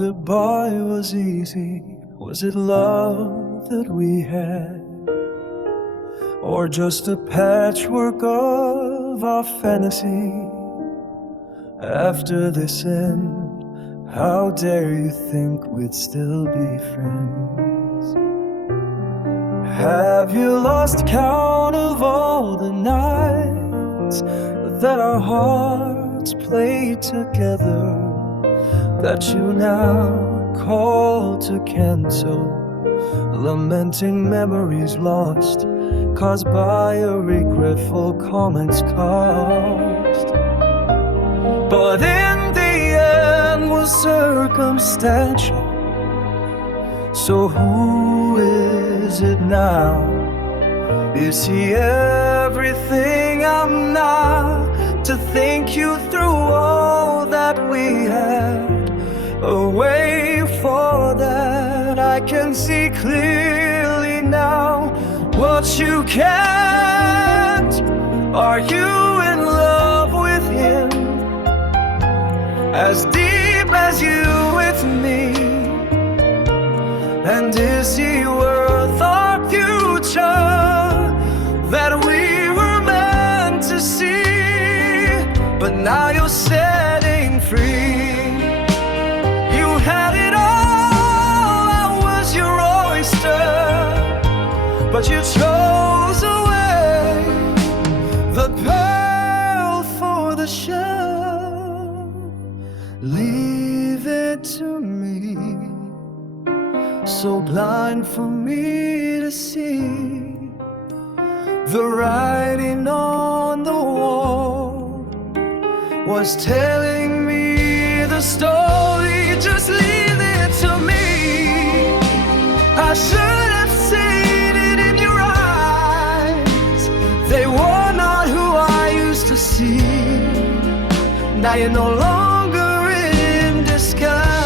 goodbye was easy. Was it love that we had? Or just a patchwork of our fantasy? After this end, how dare you think we'd still be friends? Have you lost count of all the nights that our hearts played together, that you now call to cancel, lamenting memories lost, caused by a regretful comment's cost? But in the end was circumstantial. So who is it now? Is he everything I'm not? To think you through all that we had, away for that I can see clearly now what you can't. Are you in love with him as deep as you with me? And is he worth our future that we were meant to see? But now you're setting free. You had it all, I was your oyster, but you chose away the pearl for the shell. Leave it to me, so blind for me to see the writing on the wall was telling me the story. Just leave it to me. I should have seen it in your eyes. They were not who I used to see. Now you're no longer in disguise.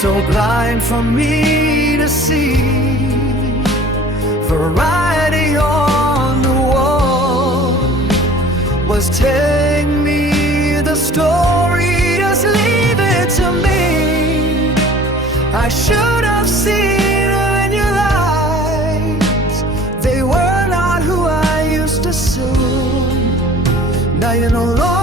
So blind for me to see the writing on the wall was telling me the story. Just leave it to me. I should have seen her in your eyes. They were not who I used to assume. Now you no longer